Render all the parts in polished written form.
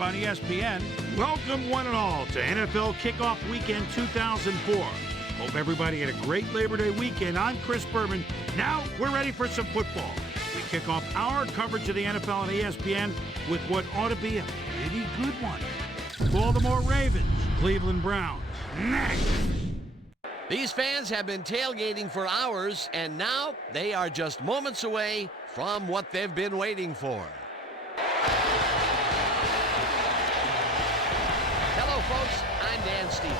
on ESPN. Welcome one and all to NFL Kickoff Weekend 2004. Hope everybody had a great Labor Day weekend. I'm Chris Berman. Now we're ready for some football. We kick off our coverage of the NFL on ESPN with what ought to be a pretty good one. Baltimore Ravens, Cleveland Browns. Next. These fans have been tailgating for hours, and now they are just moments away from what they've been waiting for. Hello, folks. I'm Dan Stevens,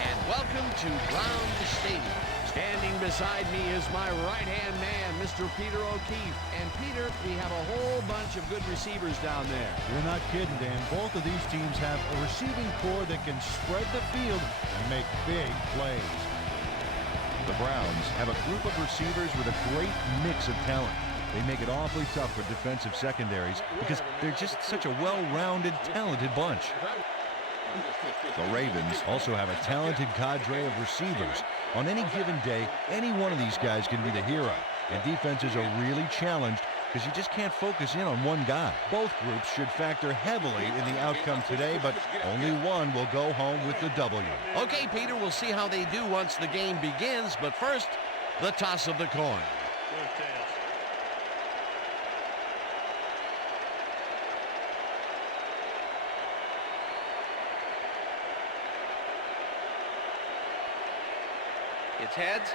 and welcome to Browns Stadium. Standing beside me is my right-hand man, Mr. Peter O'Keefe. And Peter, we have a whole bunch of good receivers down there. You're not kidding, Dan. Both of these teams have a receiving core that can spread the field and make big plays. The Browns have a group of receivers with a great mix of talent. They make it awfully tough for defensive secondaries because they're just such a well-rounded, talented bunch. The Ravens also have a talented cadre of receivers. On any given day, any one of these guys can be the hero, and defenses are really challenged because you just can't focus in on one guy. Both groups should factor heavily in the outcome today, but only one will go home with the W. Okay, Peter, we'll see how they do once the game begins, but first, the toss of the coin. It's heads.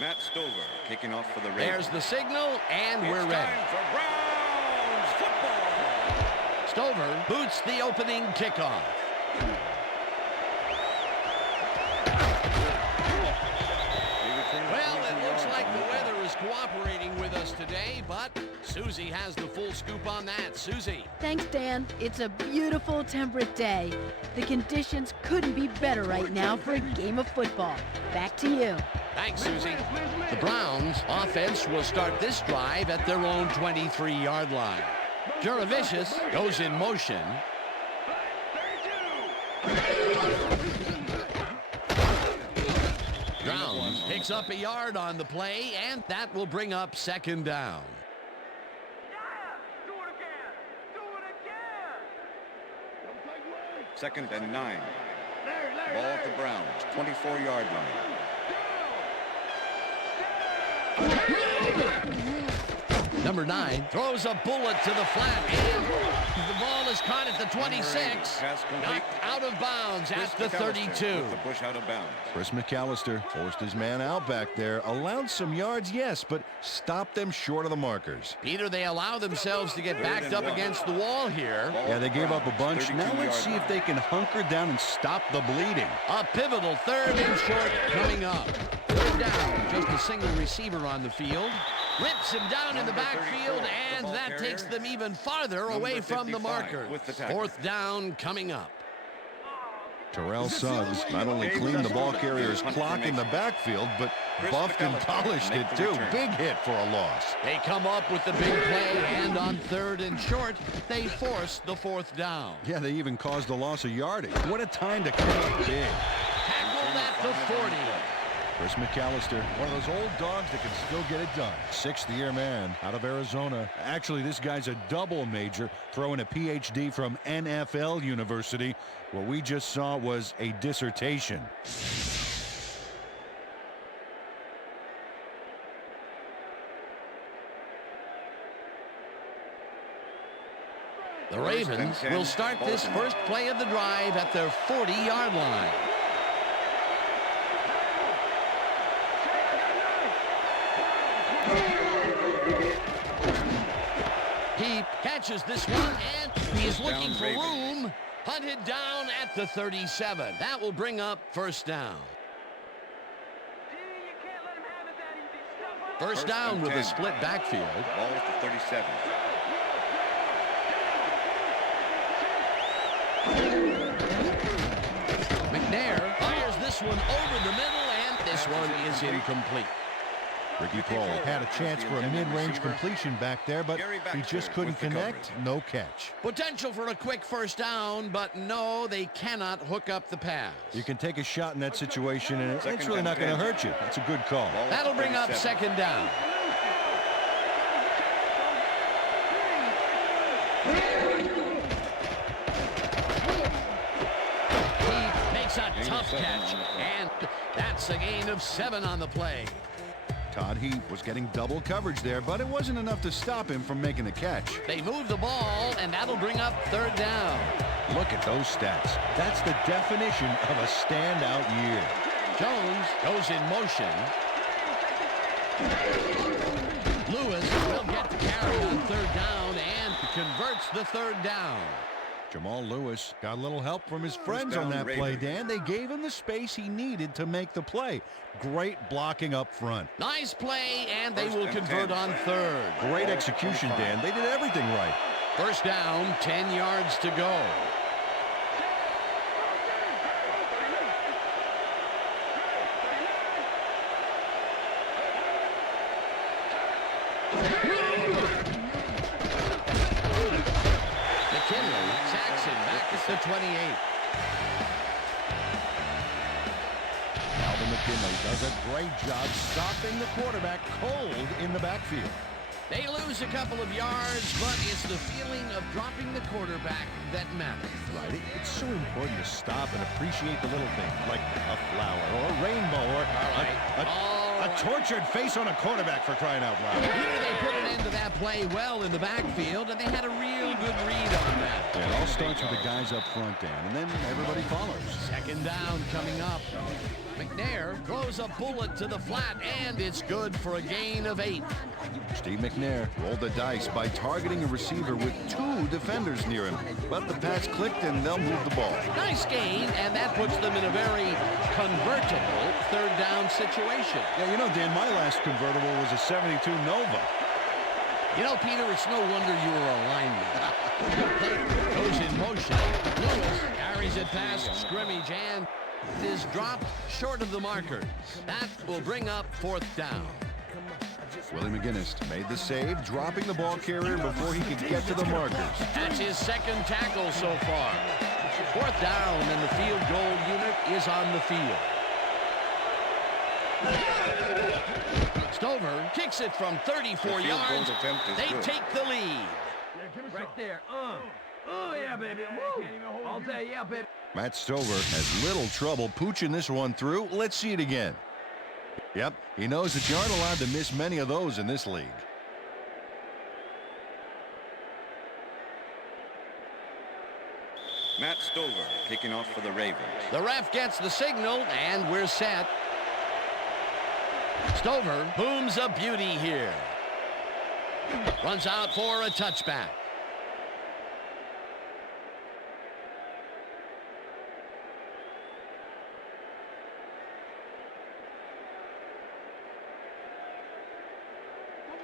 Matt Stover kicking off for the Ravens. There's the signal, and we're ready. Time for Browns football. Stover boots the opening kickoff. Well, it looks like the weather is cooperating with us today, but Susie has the full scoop on that. Susie. Thanks, Dan. It's a beautiful, temperate day. The conditions couldn't be better right now for a game of football. Back to you. Thanks, Susie. The Browns offense will start this drive at their own 23-yard line. Juravicius goes in motion. Browns picks up a yard on the play, and that will bring up second down. Second and 9. Ball at the Browns, 24-yard line. Number 9 throws a bullet to the flat, and the ball is caught at the 26. Knocked out of bounds at the 32. The push out of bounds. Chris McAllister forced his man out back there, allowed some yards, yes, but stopped them short of the markers. Peter, they allow themselves to get backed up against the wall here. Yeah, they gave up a bunch. Now let's see if they can hunker down and stop the bleeding. A pivotal third and short coming up. Third down, just a single receiver on the field. Rips him down in the backfield, and that takes them even farther away from the marker. Fourth down coming up. Terrell Suggs not only cleaned the ball carrier's clock in the backfield, but buffed and polished it too. Big hit for a loss. They come up with the big play, and on third and short, they force the fourth down. Yeah, they even caused a loss of yardage. What a time to come up big. Tackled at the 40. Chris McAllister, one of those old dogs that can still get it done. Sixth-year man out of Arizona. Actually, this guy's a double major, throwing a PhD from NFL University. What we just saw was a dissertation. The Ravens will start this first play of the drive at their 40-yard line. He catches this one, and he is looking for room. Hunted down at the 37. That will bring up first down. First down with a split backfield. Ball at the 37. McNair fires this one over the middle, and this one is incomplete. Ricky Paul had a chance for a mid-range completion back there, but he just couldn't connect. No catch. Potential for a quick first down, but no, they cannot hook up the pass. You can take a shot in that situation, and it's really not going to hurt you. That's a good call. That'll bring up second down. He makes a tough catch, and that's a gain of 7 on the play. Todd Heath was getting double coverage there, but it wasn't enough to stop him from making the catch. They move the ball, and that'll bring up third down. Look at those stats. That's the definition of a standout year. Jones goes in motion. Lewis will get the carry on third down and converts the third down. Jamal Lewis got a little help from his friends on that play, Dan. They gave him the space he needed to make the play. Great blocking up front. Nice play, and they will convert on third. Great execution, Dan. They did everything right. First down, 10 yards to go. The 28. Alvin McKinley does a great job stopping the quarterback cold in the backfield. They lose a couple of yards, but it's the feeling of dropping the quarterback that matters. Right. It's so important to stop and appreciate the little things, like a flower or a rainbow or a tortured face on a quarterback, for crying out loud. Here they put an end to that play well in the backfield, and they had a real good read on that. Yeah, it all starts with the guys up front, Dan, and then everybody follows. Second down coming up. McNair throws a bullet to the flat, and it's good for a gain of 8. Steve McNair rolled the dice by targeting a receiver with 2 defenders near him, but the pass clicked and they'll move the ball. Nice gain, and that puts them in a very convertible third down situation. Yeah, you know, Dan, my last convertible was a 72 Nova. You know, Peter, it's no wonder you were a lineman. Goes in motion. Lewis carries it past scrimmage and is dropped short of the markers. That will bring up fourth down. Willie McGinnis made the save, dropping the ball carrier before he could get to the markers. That's his second tackle so far. Fourth down, and the field goal unit is on the field. Stover kicks it from 34 yards. They take the lead. Right there. Oh, yeah, baby. Woo. I'll tell you, yeah, baby. Matt Stover has little trouble pooching this one through. Let's see it again. Yep, he knows that you aren't allowed to miss many of those in this league. Matt Stover kicking off for the Ravens. The ref gets the signal, and we're set. Stover booms a beauty here. Runs out for a touchback.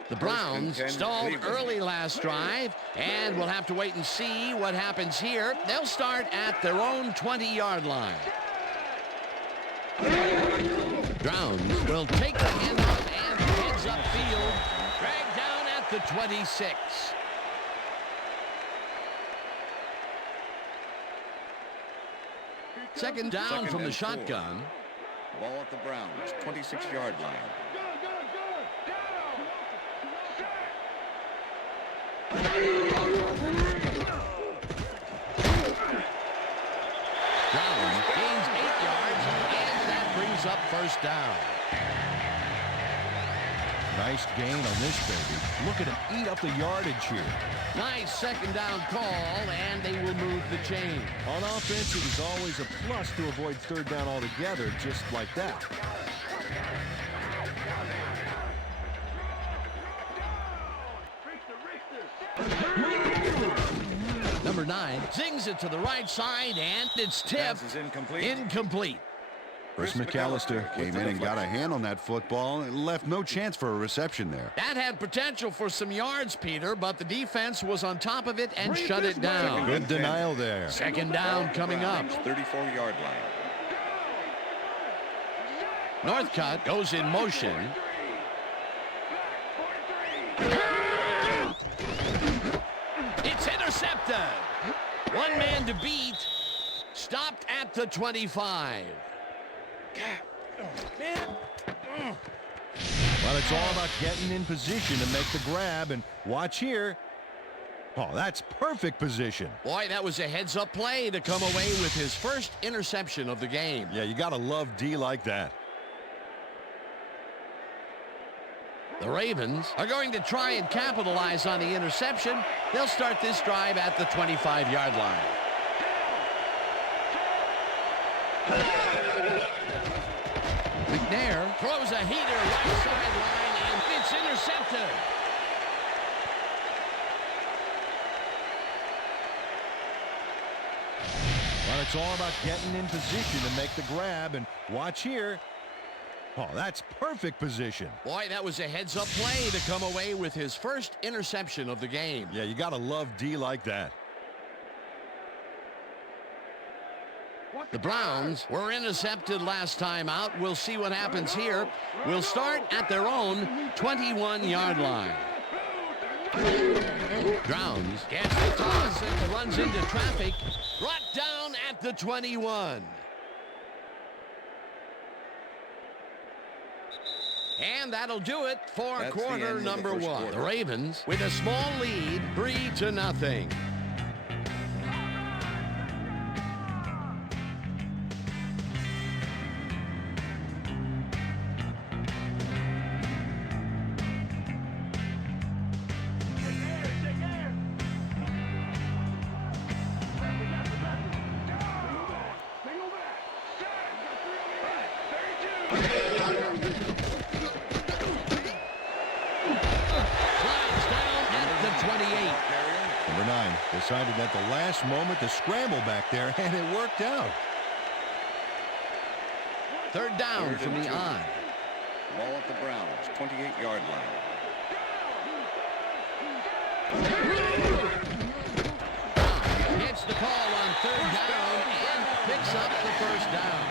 The Browns stalled early last drive, and we'll have to wait and see what happens here. They'll start at their own 20-yard line. Browns will take the handoff and heads upfield, dragged down at the 26. Second down from the shotgun. Ball at the Browns, 26-yard line. Browns gains 8 yards, and that brings up first down. Nice gain on this baby. Look at him eat up the yardage here. Nice second down call, and they will move the chain. On offense, it is always a plus to avoid third down altogether, just like that. Number 9 zings it to the right side, and it's tipped. Incomplete. Chris McAllister came in and got a hand on that football and left no chance for a reception there. That had potential for some yards, Peter, but the defense was on top of it and shut it down. Good denial there. Second down coming up. 34-yard line. Northcutt goes in motion. intercepted. One man to beat. Stopped at the 25. Well, it's all about getting in position to make the grab, and watch here. Oh, that's perfect position. Boy, that was a heads-up play to come away with his first interception of the game. Yeah, you got to love D like that. The Ravens are going to try and capitalize on the interception. They'll start this drive at the 25-yard line. McNair throws a heater right sideline, and it's intercepted. Well, it's all about getting in position to make the grab, and watch here. Oh, that's perfect position. Boy, that was a heads-up play to come away with his first interception of the game. Yeah, you got to love D like that. The Browns were intercepted last time out. We'll see what happens here. We'll start at their own 21-yard line. Browns gets the toss and runs into traffic. Brought down at the 21. And that'll do it for quarter number one. The Ravens with a small lead, 3-0. Decided at the last moment to scramble back there, and it worked out. Third down from the eye. Ball at the Browns, 28-yard line. Hits the call on third down and picks up the first down.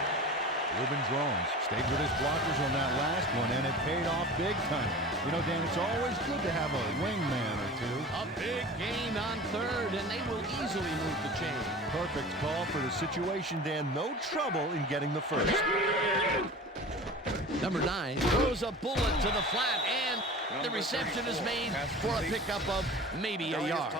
Reuben Drones stayed with his blockers on that last one, and it paid off big time. You know, Dan, it's always good to have a wingman or two. A big gain on third, and they will easily move the chain. Perfect call for the situation, Dan. No trouble in getting the first. Number 9 throws a bullet to the flat, and the reception is made for a pickup of maybe a yard.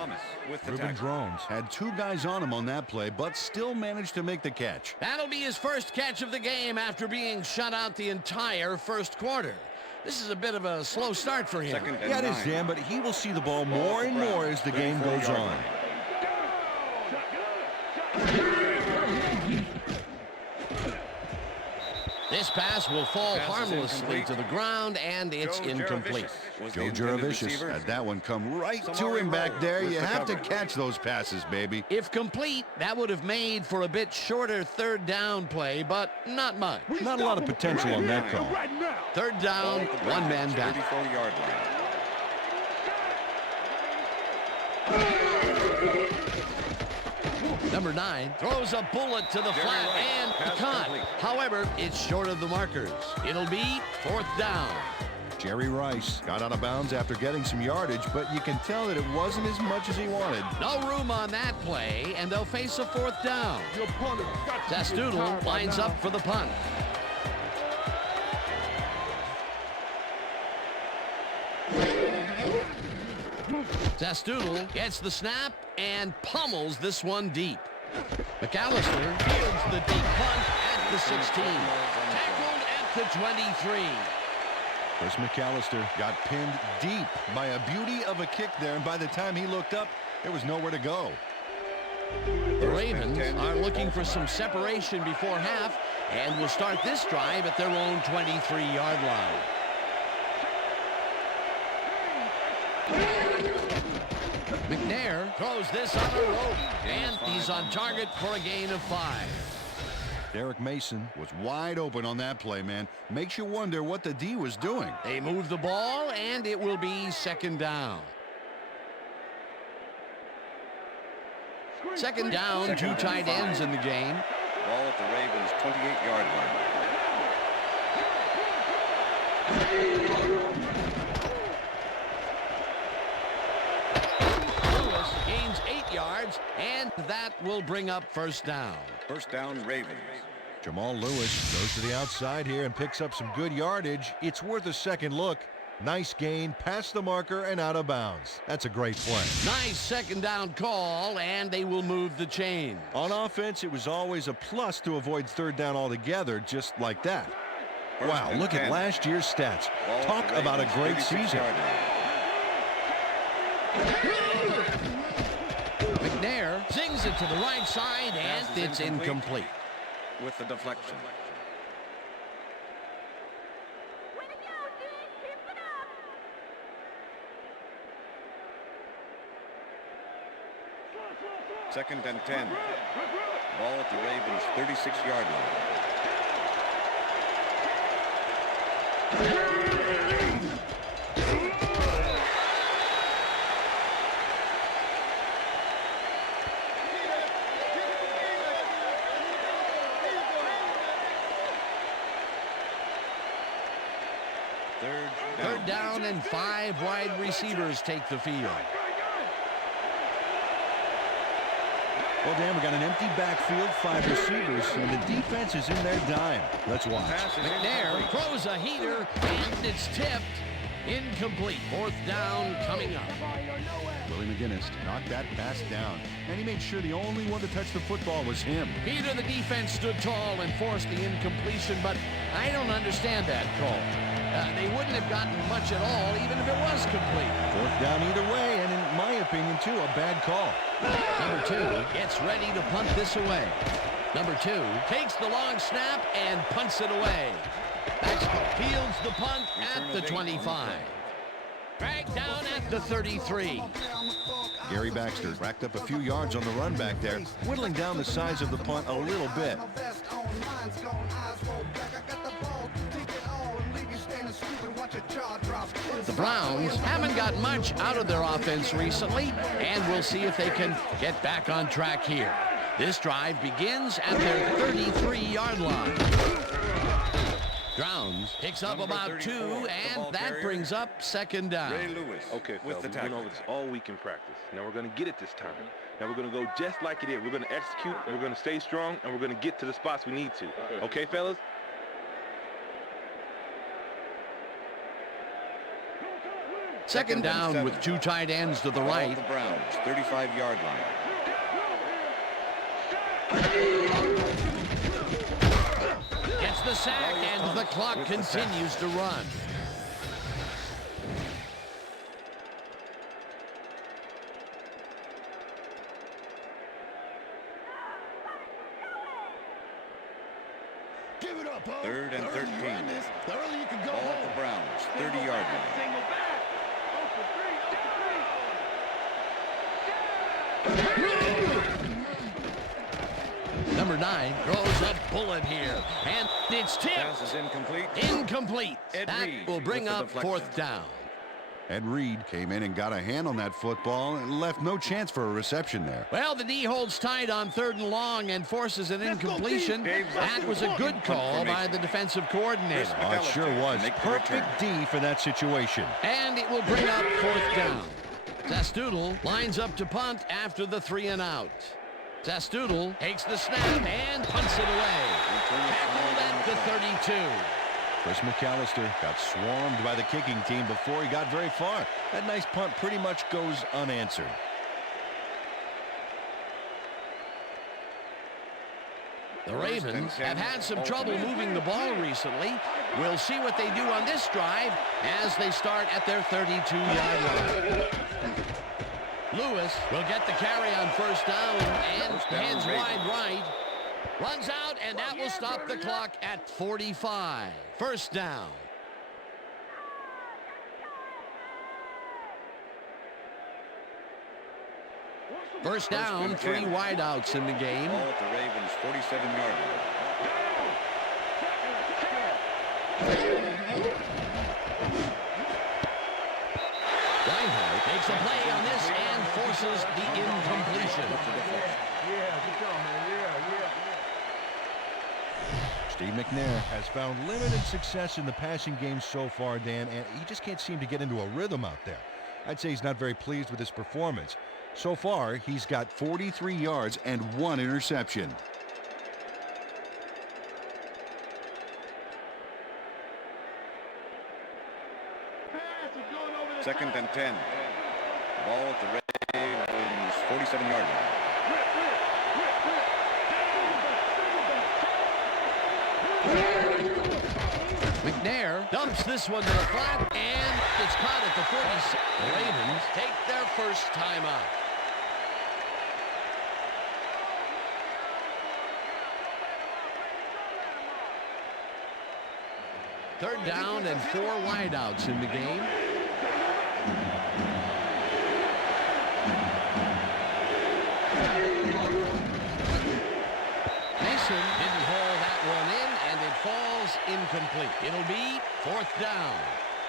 Reuben Drones had two guys on him on that play, but still managed to make the catch. That'll be his first catch of the game after being shut out the entire first quarter. This is a bit of a slow start for him. Yeah, it is, Dan, but he will see the ball more and more as the game goes on. This pass will fall harmlessly to the ground, and it's incomplete. Joe Juravicius had that one come right to him back there. You have to catch those passes, baby. If complete, that would have made for a bit shorter third down play, but not much. Not a lot of potential on that call. Third down, one man down. 34-yard line. Number 9 throws a bullet to the flat and caught. However, it's short of the markers. It'll be fourth down. Jerry Rice got out of bounds after getting some yardage, but you can tell that it wasn't as much as he wanted. No room on that play, and they'll face a fourth down. Testudo lines up for the punt. Testudo gets the snap and pummels this one deep. McAllister fields the deep punt at the 16. Tackled at the 23. Chris McAllister got pinned deep by a beauty of a kick there, and by the time he looked up, there was nowhere to go. The Ravens are looking for some separation before half and will start this drive at their own 23-yard line. McNair throws this on a rope, and he's on target for a gain of 5. Derek Mason was wide open on that play, man. Makes you wonder what the D was doing. They move the ball, and it will be second down. Second down, two tight ends in the game. Ball at the Ravens' 28-yard line. Lewis gains 8 yards. yards, and that will bring up first down. First down, Ravens. Jamal Lewis goes to the outside here and picks up some good yardage. It's worth a second look. Nice gain, past the marker and out of bounds. That's a great play. Nice second down call, and they will move the chain. On offense, it was always a plus to avoid third down altogether, just like that. Wow, look at last year's stats. Talk about a great season. McNair zings it to the right side, and it's incomplete. With the deflection. Second and 10. Ball at the Ravens' 36-yard line. Third down and 5 wide receivers take the field. Well, Dan, we got an empty backfield, 5 receivers, and the defense is in their dime. Let's watch. McNair throws a heater, and it's tipped. Incomplete. Fourth down coming up. Willie McGinnis knocked that pass down, and he made sure the only one to touch the football was him. Peter, the defense stood tall and forced the incompletion, but I don't understand that call. They wouldn't have gotten much at all, even if it was complete. Fourth down either way, and in my opinion, too, a bad call. Number 2 gets ready to punt this away. Number 2 takes the long snap and punts it away. Fields the punt at the 25. Dragged down at the 33. Gary Baxter racked up a few yards on the run back there, whittling down the size of the punt a little bit. The Browns haven't got much out of their offense recently, and we'll see if they can get back on track here. This drive begins at their 33-yard line. Browns picks up about 2, and that brings up second down. Okay, fellas, we've been over this all week in practice. Now we're going to get it this time. Now we're going to go just like it is. We're going to execute, and we're going to stay strong, and we're going to get to the spots we need to. Okay, fellas? Second down with 2 tight ends to the right. The Browns, 35-yard line. Gets the sack, and the clock continues to run. Give it up, Bo. 3rd and 13. The earlier you can go Ball at the Browns, 30-yard line. Number 9 throws a bullet here, and it's tipped. Pass is incomplete. Incomplete. That will bring up fourth down. Ed Reed came in and got a hand on that football and left no chance for a reception there. Well, the D holds tight on 3rd and long and forces an incompletion. That was a good call by the defensive coordinator. Oh, it sure was. Perfect D for that situation. And it will bring up fourth down. Zastoodle lines up to punt after the 3 and out. Zastoodle takes the snap and punts it away. Tackled at the 32. Chris McAllister got swarmed by the kicking team before he got very far. That nice punt pretty much goes unanswered. The Ravens have had some trouble moving the ball recently. We'll see what they do on this drive as they start at their 32-yard line. Lewis will get the carry on first down and heads wide right. Runs out, and that will stop the clock at 45. First down. First down, 3 wideouts in the game. Ball at the Ravens' 47-yard Reinhardt makes a play on this and forces the incompletion. Steve McNair has found limited success in the passing game so far, Dan, and he just can't seem to get into a rhythm out there. I'd say he's not very pleased with his performance. So far, he's got 43 yards and 1 interception. Second and 10. Ball at the Ravens 47-yard line. McNair dumps this one to the flat, and it's caught at the 46. The Ravens take their first timeout. Third down and 4 wideouts in the game. Mason didn't haul that one in, and it falls incomplete. It'll be 4th down.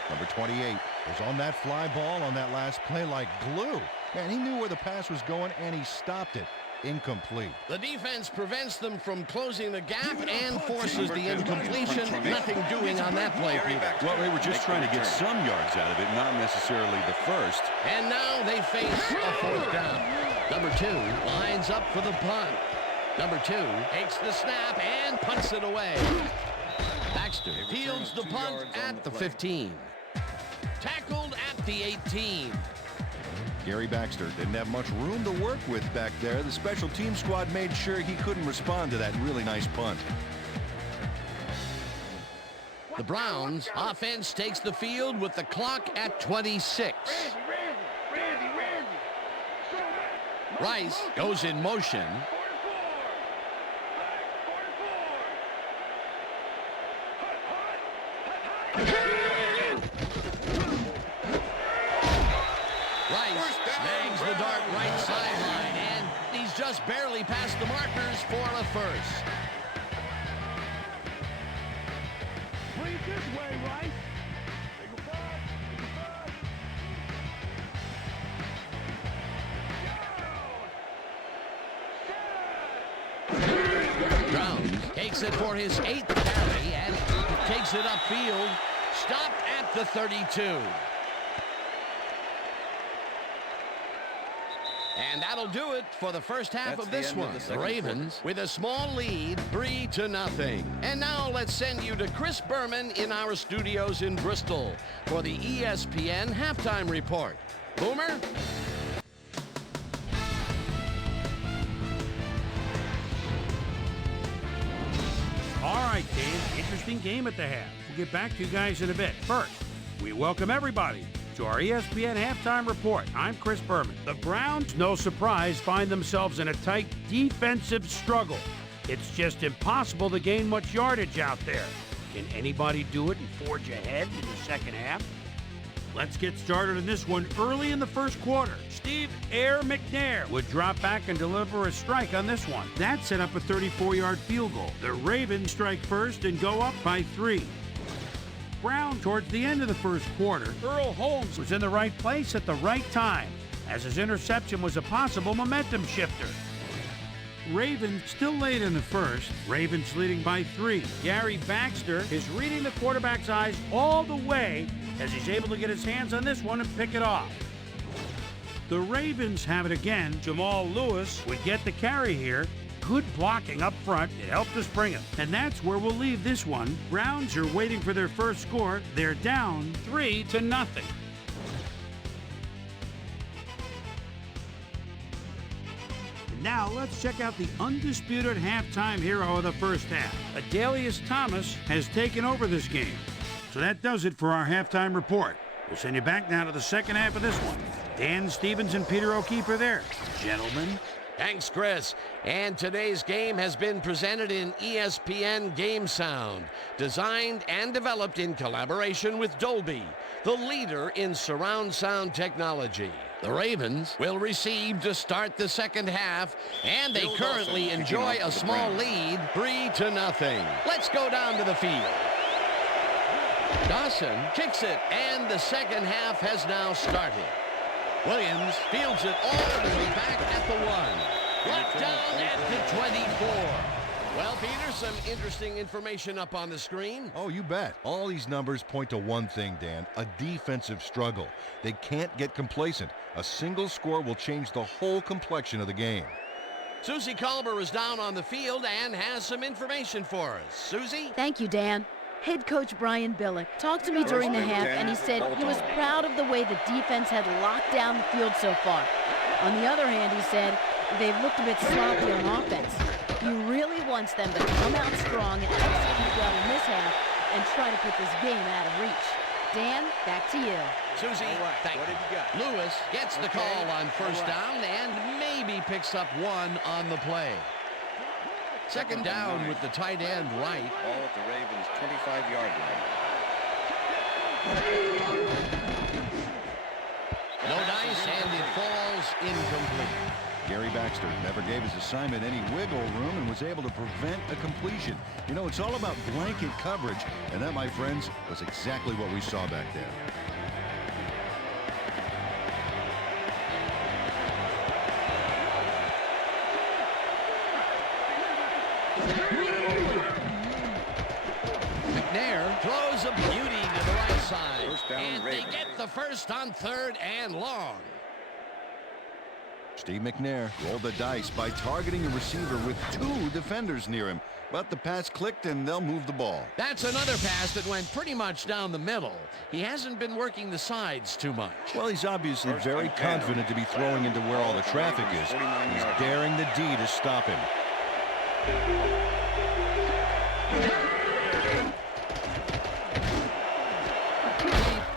Number 28 was on that fly ball on that last play like glue. Man, he knew where the pass was going, and he stopped it. Incomplete. The defense prevents them from closing the gap and forces the incompletion. Nothing doing on that play, Peter. Well, they were just trying to get some yards out of it, not necessarily the first. And now they face a 4th down. Number 2 lines up for the punt. Number 2 takes the snap and punts it away. Baxter fields the punt at the 15. Tackled at the 18. Gary Baxter didn't have much room to work with back there. The special team squad made sure he couldn't respond to that really nice punt. The Browns offense takes the field with the clock at 26. Rice goes in motion. Snags the dart right sideline, and he's just barely past the markers for a first. Bring it this way, Rice. Browns takes it for his 8th carry and takes it upfield. Stopped at the 32. And that'll do it for the first half of this one. The Ravens with a small lead, 3-0. And now let's send you to Chris Berman in our studios in Bristol for the ESPN halftime report. Boomer? All right, Dave, interesting game at the half. We'll get back to you guys in a bit. First, we welcome everybody to our ESPN halftime report. I'm Chris Berman. The Browns, no surprise, find themselves in a tight defensive struggle. It's just impossible to gain much yardage out there. Can anybody do it and forge ahead in the second half? Let's get started on this one early in the first quarter. Steve Air McNair would drop back and deliver a strike on this one. That set up a 34-yard field goal. The Ravens strike first and go up by 3. Brown towards the end of the first quarter. Earl Holmes was in the right place at the right time, as his interception was a possible momentum shifter. Ravens still late in the first. Ravens leading by 3. Gary Baxter is reading the quarterback's eyes all the way as he's able to get his hands on this one and pick it off. The Ravens have it again. Jamal Lewis would get the carry here. Good blocking up front. It helped us bring him. And that's where we'll leave this one. Browns are waiting for their first score. They're down 3-0. Now let's check out the undisputed halftime hero of the first half. Adalius Thomas has taken over this game. So that does it for our halftime report. We'll send you back now to the second half of this one. Dan Stevens and Peter O'Keefe are there. Gentlemen. Thanks, Chris. And today's game has been presented in ESPN Game Sound, designed and developed in collaboration with Dolby, the leader in surround sound technology. The Ravens will receive to start the second half, and they currently enjoy a small lead, 3-0. Let's go down to the field. Dawson kicks it, and the second half has now started. Williams fields it all the way back at the 1. Brought down at the 24. Well, Peter, some interesting information up on the screen. Oh, you bet. All these numbers point to one thing, Dan, a defensive struggle. They can't get complacent. A single score will change the whole complexion of the game. Susie Culber is down on the field and has some information for us. Susie? Thank you, Dan. Head coach Brian Billick talked to me during the half, and he said he was proud of the way the defense had locked down the field so far. On the other hand, he said they've looked a bit sloppy on offense. He really wants them to come out strong and execute well in this half and try to put this game out of reach. Dan, back to you. Susie, thank you. Lewis gets the call on first down and maybe picks up one on the play. Second down with the tight end right. Ball at the Ravens' 25-yard line. No dice, and it falls incomplete. Gary Baxter never gave his assignment any wiggle room and was able to prevent a completion. You know, it's all about blanket coverage, and that, my friends, was exactly what we saw back there. McNair throws a beauty to the right side. First down, and Ravens. they get the first on third and long. Steve McNair rolled the dice by targeting a receiver with two defenders near him. But the pass clicked, and they'll move the ball. That's another pass that went pretty much down the middle. He hasn't been working the sides too much. Well, he's obviously very confident to be throwing into where all the traffic is. He's daring the D to stop him. He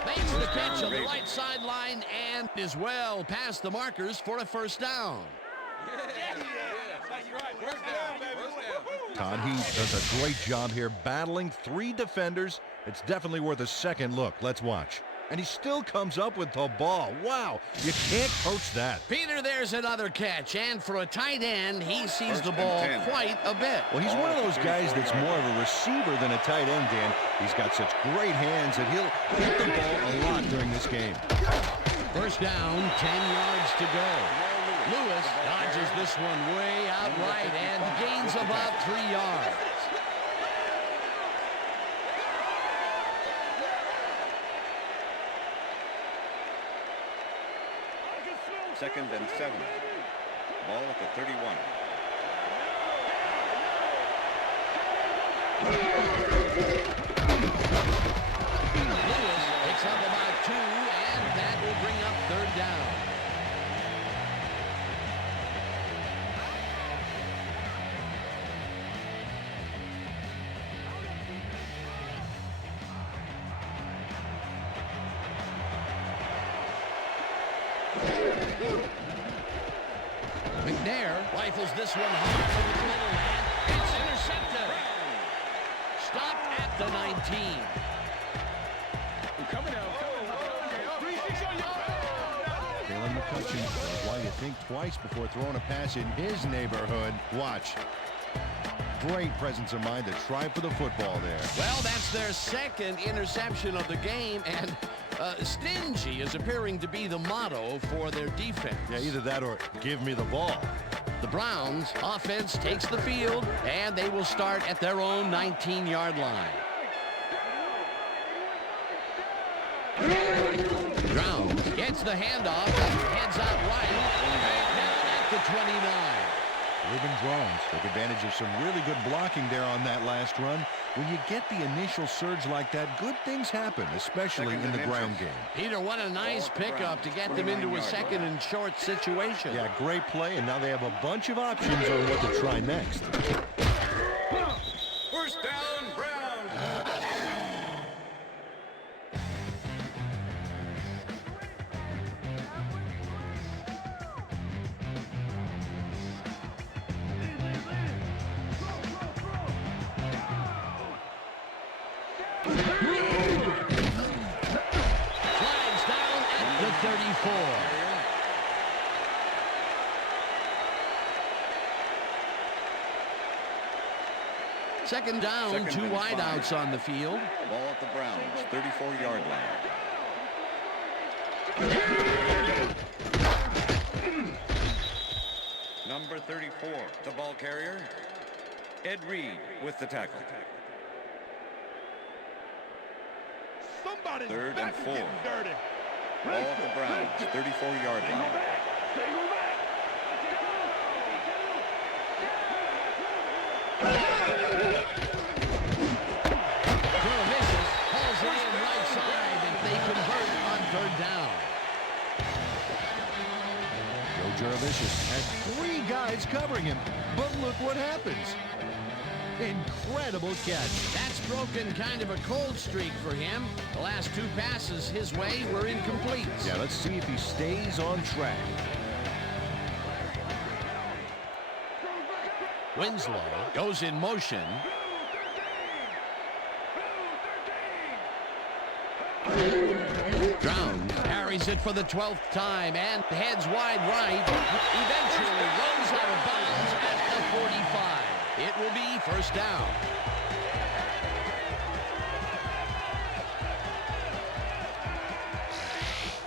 makes the catch on the right sideline and is well past the markers for a first down. Todd Heath does a great job here battling three defenders. It's definitely worth a second look. Let's watch. And he still comes up with the ball. Wow, you can't coach that. Peter, there's another catch, and for a tight end, he sees the ball quite a bit. Well, he's one of those guys that's more of a receiver than a tight end, Dan. He's got such great hands that he'll hit the ball a lot during this game. First down, 10 yards to go. Lewis dodges this one way out right and gains about 3 yards. Second and 7. Ball at the 31. Lewis picks up about 2, and that will bring up third down. McNair rifles this one hard over the middle, and it's intercepted. Stopped at the 19. Jalen McCutcheon knows why you think twice before throwing a pass in his neighborhood. Watch. Great presence of mind to try for the football there. Well, that's their second interception of the game, and stingy is appearing to be the motto for their defense. Yeah, either that or give me the ball. The Browns offense takes the field, and they will start at their own 19-yard line. Browns gets the handoff and heads out right, down at the 29. Reuben Drones took advantage of some really good blocking there on that last run. When you get the initial surge like that, good things happen, especially in the ground game. Peter, what a nice pickup to get them into a second and short situation. Yeah, great play, and now they have a bunch of options on what to try next. First down, Browns. Flags down at the 34. Second down, Second two and wideouts 5. on the field. Ball at the Browns' 34-yard line. Number 34, the ball carrier. Ed Reed with the tackle. Somebody's 3rd and back is 4. getting dirty. Ball at the Browns, 34-yard line. Vicious hauls it in right side, and they convert on 3rd down. Joe Juravicius had 3 guys covering him, but look what happens. Incredible catch. That's broken kind of a cold streak for him. The last 2 passes his way were incomplete. Yeah, let's see if he stays on track. Winslow goes in motion. Brown carries it for the 12th time and heads wide right. Eventually runs out of bounds at the 45. It will be 1st down.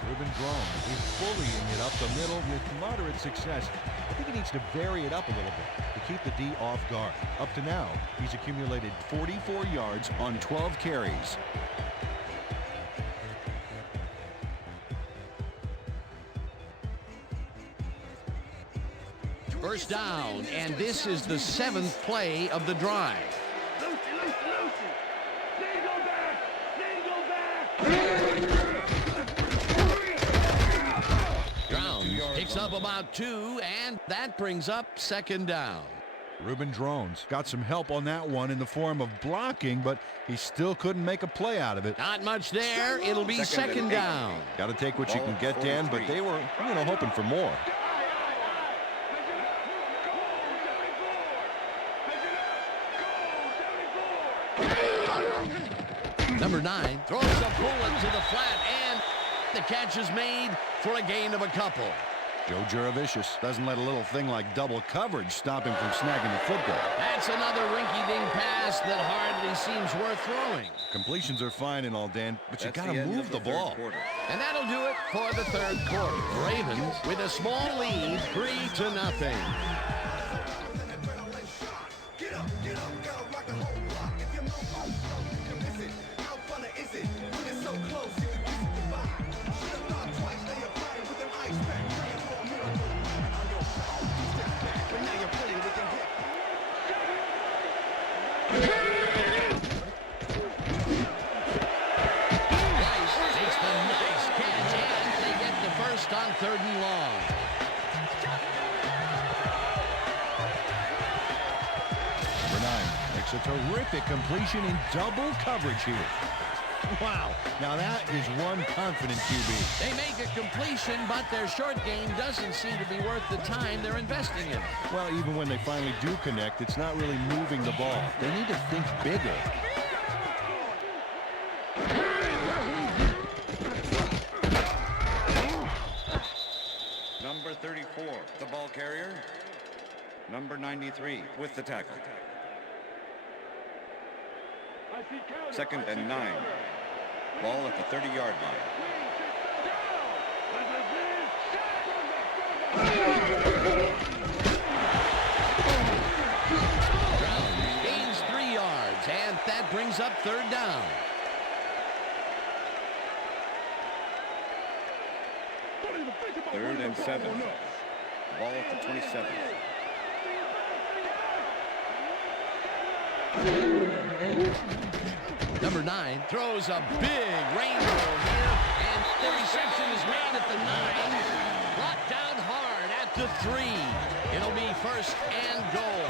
Ruben Drone is bullying it up the middle with moderate success. I think he needs to vary it up a little bit to keep the D off guard. Up to now, he's accumulated 44 yards on 12 carries. First down, and this is the 7th play of the drive. Brown picks up about 2, and that brings up 2nd down. Ruben Drones got some help on that one in the form of blocking, but he still couldn't make a play out of it. Not much there. It'll be 2nd down. Got to take what you can get, Dan, but they were, hoping for more. Number 9 throws a bullet to the flat, and the catch is made for a gain of a couple. Joe Juravicius doesn't let a little thing like double coverage stop him from snagging the football. That's another rinky-dink pass that hardly seems worth throwing. Completions are fine and all, Dan, but you got to move the ball. And that'll do it for the 3rd quarter. Ravens with a small lead, 3-0. On 3rd and long. Number 9 makes a terrific completion in double coverage here. Wow, now that is one confident QB. They make a completion, but their short game doesn't seem to be worth the time they're investing in. Well, even when they finally do connect, it's not really moving the ball. They need to think bigger. Number 34, the ball carrier. Number 93 with the tackle. 2nd and 9. Ball at the 30-yard line. Brown gains 3 yards, and that brings up 3rd down. Third and 7. Ball at the 27. Number 9 throws a big rainbow here, and the reception is made at the 9. Brought down hard at the 3. It'll be 1st and goal.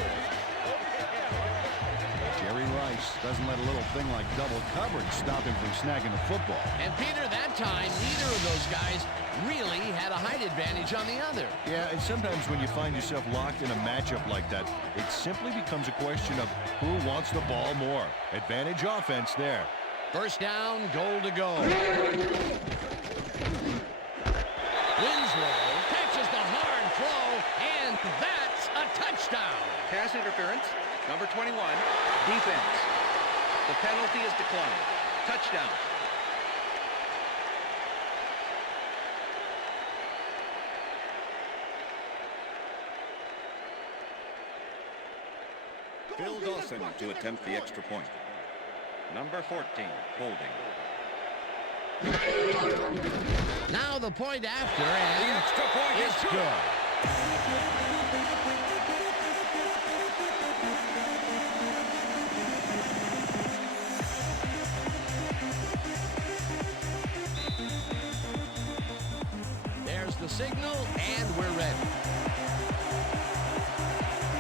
Jerry Rice doesn't let a little thing like double coverage stop him from snagging the football. And Peter, that time, neither of those guys really had a height advantage on the other. Yeah, and sometimes when you find yourself locked in a matchup like that, it simply becomes a question of who wants the ball more. Advantage offense there. 1st down, goal to go. Winslow catches the hard throw, and that's a touchdown. Pass interference, number 21, defense. The penalty is declined. Touchdown. Phil Dawson to attempt the extra point. Number 14, holding. Now the point after, and The extra point it's is good. There's the signal, and we're ready.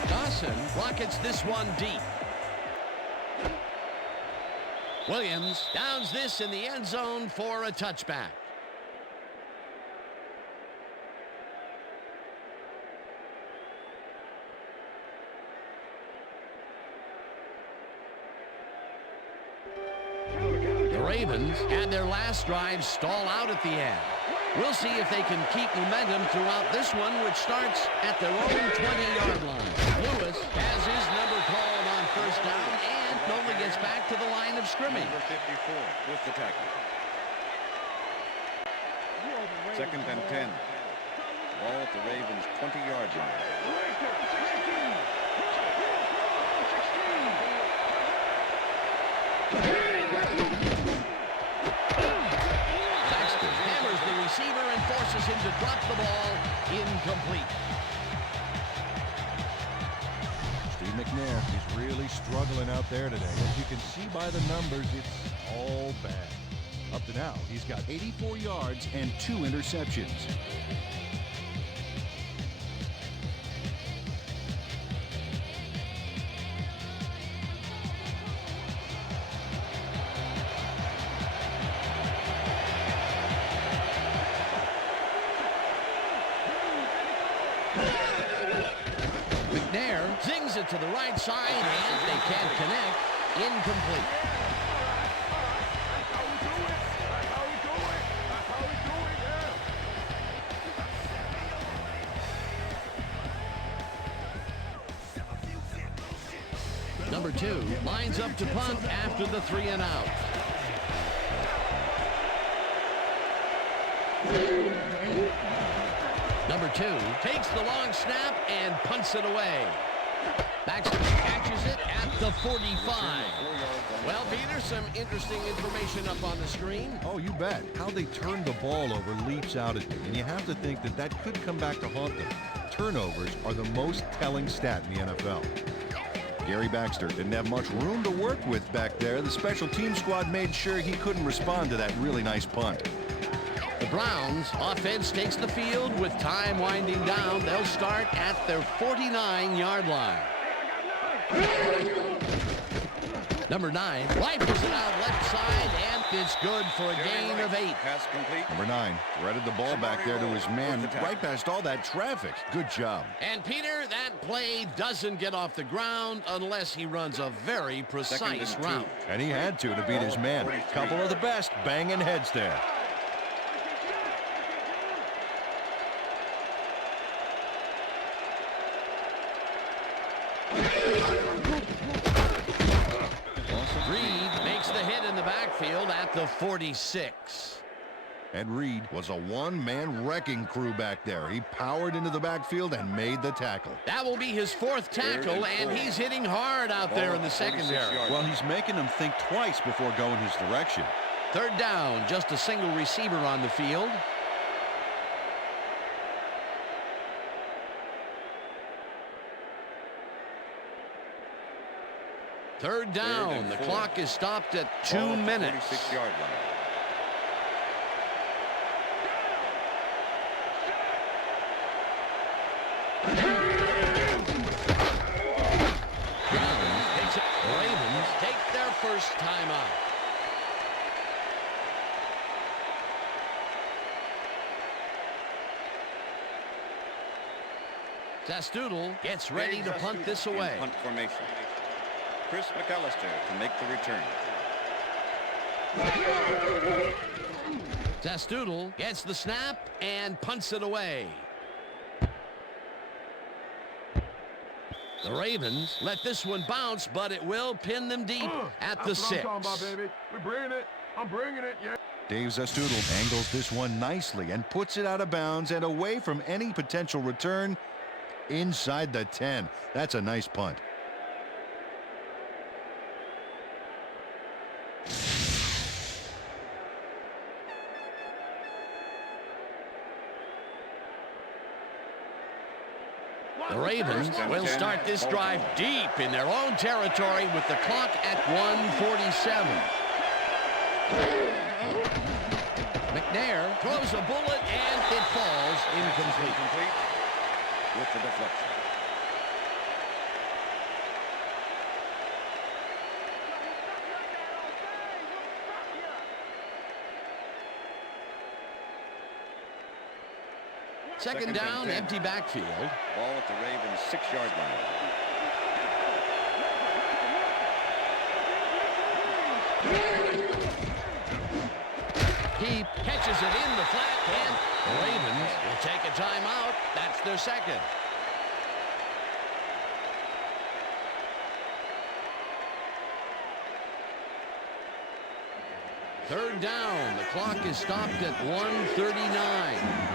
Dawson rockets this one deep. Williams downs this in the end zone for a touchback. The Ravens had their last drive stall out at the end. We'll see if they can keep momentum throughout this one, which starts at their own 20-yard line. Lewis has his number called on first down and only gets back to the line of scrimmage. Number 54 with the tackle. 2nd and 10. Ball at the Ravens' 20-yard line. Baxter hammers the receiver and forces him to drop the ball. Incomplete. Steve McNair is really struggling out there today. As you can see by the numbers, it's all bad. Up to now, he's got 84 yards and 2 interceptions. McNair zings it to the right side, and they can't connect. Incomplete. Number 2 lines up to punt after the 3 and out. Number 2 takes the long snap and punts it away. Baxter catches it at the 45. Well, Peter, some interesting information up on the screen. Oh, you bet. How they turn the ball over leaps out at you, and you have to think that that could come back to haunt them. Turnovers are the most telling stat in the NFL. Gary Baxter didn't have much room to work with back there. The special team squad made sure he couldn't respond to that really nice punt. The Browns offense takes the field with time winding down. They'll start at their 49-yard line. Number 9 rifles it out left side, and it's good for a gain of 8. Pass complete. Number 9 threaded the ball back there to his man right past all that traffic. Good job. And Peter, that play doesn't get off the ground unless he runs a very precise route. And he had to beat his man. Couple of the best banging heads there. Reed makes the hit in the backfield at the 46. And Reed was a one-man wrecking crew back there. He powered into the backfield and made the tackle. That will be his 4th tackle, and he's hitting hard out there in the secondary. Well, he's making them think twice before going his direction. 3rd down, just a single receiver on the field. Third down. The clock is stopped at 2 minutes. 46-yard line. Ravens take their first timeout. Testoodle gets ready to punt this away. Punt formation. Chris McAllister to make the return. Testoodle gets the snap and punts it away. The Ravens let this one bounce, but it will pin them deep at the 6. We're bringing it. I'm bringing it, yeah. Dave Testoodle angles this one nicely and puts it out of bounds and away from any potential return inside the 10. That's a nice punt. The Ravens will start this drive deep in their own territory with the clock at 1:47. McNair throws a bullet and it falls incomplete. With the deflection. Second down, empty backfield. Ball at the Ravens' 6-yard line. He catches it in the flat, and the Ravens will take a timeout. That's their second. Third down. The clock is stopped at 1:39.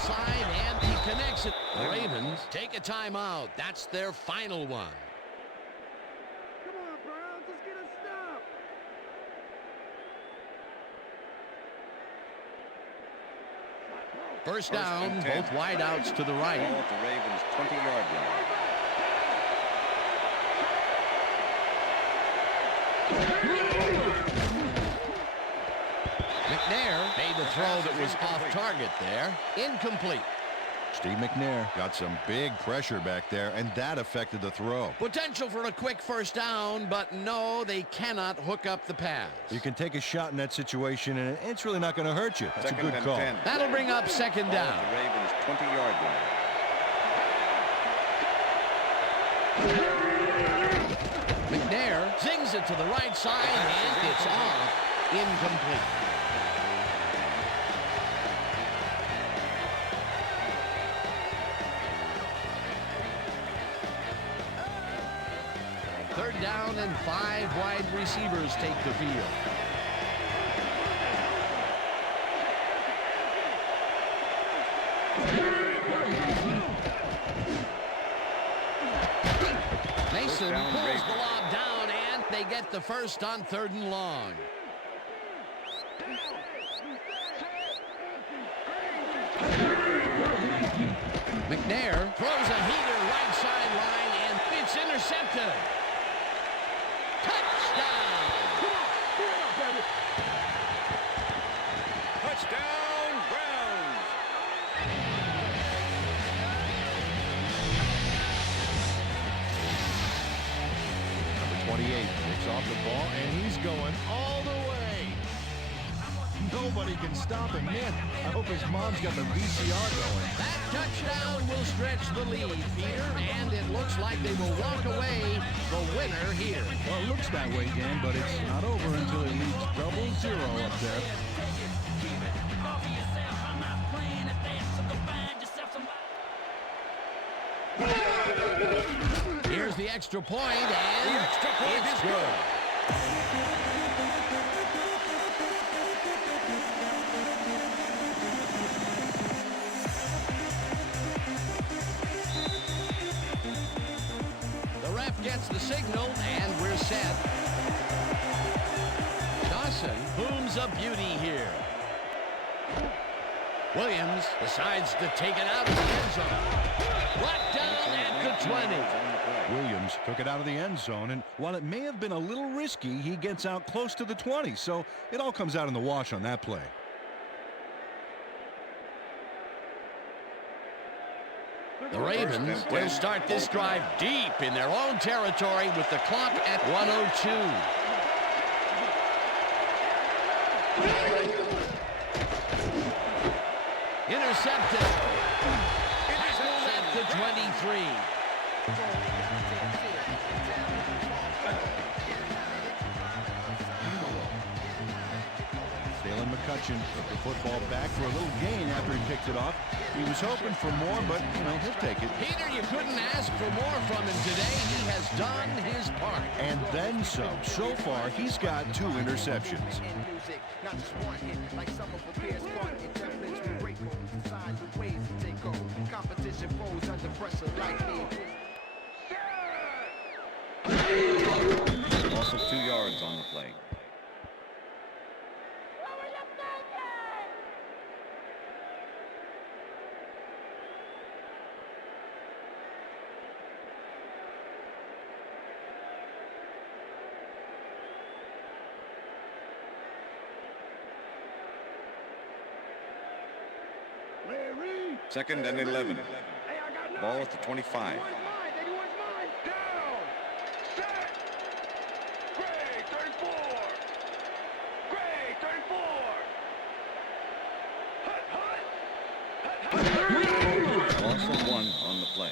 Side, and he connects it. The Ravens take a timeout. That's their final one. Come on, Browns, let's get a stop. First down, both wideouts to the right. Ball at the Ravens' 20-yard line. McNair made the throw that was off target there. Incomplete. Steve McNair got some big pressure back there, and that affected the throw. Potential for a quick first down, but no, they cannot hook up the pass. You can take a shot in that situation, and it's really not going to hurt you. That's a good call. 10. That'll bring up second down. The Ravens' 20-yard line. McNair zings it to the right side, and it's off. Incomplete. Third down and 5 wide receivers take the field. Mason pulls the lob down, and they get the first on 3rd and long. McNair throws a heater right sideline, and it's intercepted. Touchdown! Touchdown, Browns! Number 28 picks off the ball, and he's going all the way. Nobody can stop him, man. I hope his mom's got the VCR going. That touchdown will stretch the lead, Peter, and it looks like they will walk away the winner here. Well, it looks that way, Dan, but it's not over until it leaves 0-0 up there. Here's the extra point, and it's good. Gets the signal, and we're set. Dawson booms a beauty here. Williams decides to take it out of the end zone. Brought down at the 20. Williams took it out of the end zone, and while it may have been a little risky, he gets out close to the 20, so it all comes out in the wash on that play. The Ravens will start this drive deep in their own territory with the clock at 1:02. Intercepted. Tackled at the 23. McCutcheon took the football back for a little gain after he picked it off. He was hoping for more, but, he'll take it. Peter, you couldn't ask for more from him today. He has done his part. And then some. So far, he's got 2 interceptions. Loss of 2 yards on the play. Second and 11. Ball at the 25. Loss of 1 on the play.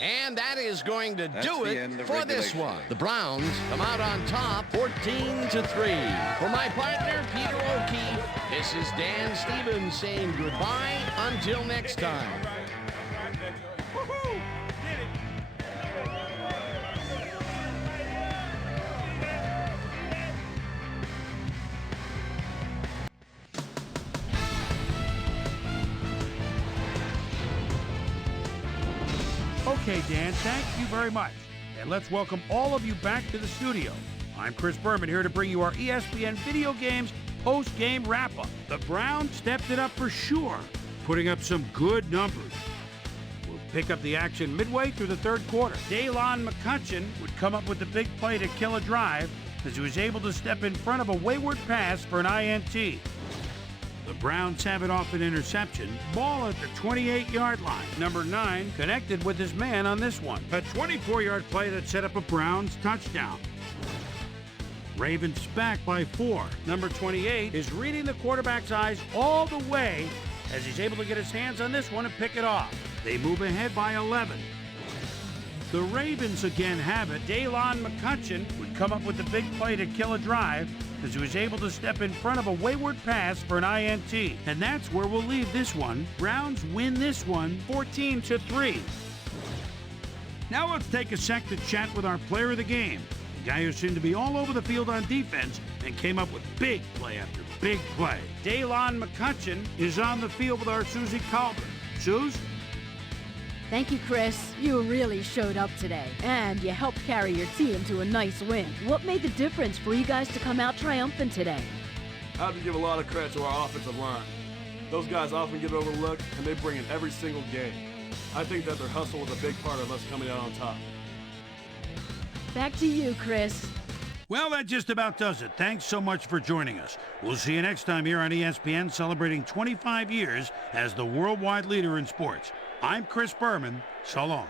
And that is going to That's do the it end of for this regulation. one. The Browns come out on top 14-3. For my partner, Peter O'Keefe, this is Dan Stevens saying goodbye until next time. Okay, Dan, thank you very much. And let's welcome all of you back to the studio. I'm Chris Berman here to bring you our ESPN Video Games post-game wrap-up. The Browns stepped it up for sure, putting up some good numbers. We'll pick up the action midway through the third quarter. Daylon McCutcheon would come up with the big play to kill a drive as he was able to step in front of a wayward pass for an INT. The Browns have it off an interception. Ball at the 28-yard line. Number 9 connected with his man on this one. A 24-yard play that set up a Browns touchdown. Ravens back by 4. Number 28 is reading the quarterback's eyes all the way as he's able to get his hands on this one and pick it off. They move ahead by 11. The Ravens again have it. Daylon McCutcheon would come up with the big play to kill a drive as he was able to step in front of a wayward pass for an INT. And that's where we'll leave this one. Browns win this one 14-3. Now let's take a sec to chat with our player of the game, the guy who seemed to be all over the field on defense and came up with big play after big play. Daylon McCutcheon is on the field with our Susie Calder. Suze? Thank you, Chris. You really showed up today, and you helped carry your team to a nice win. What made the difference for you guys to come out triumphant today? I have to give a lot of credit to our offensive line. Those guys often get overlooked, and they bring it every single game. I think that their hustle was a big part of us coming out on top. Back to you, Chris. Well, that just about does it. Thanks so much for joining us. We'll see you next time here on ESPN, celebrating 25 years as the worldwide leader in sports. I'm Chris Berman. So long.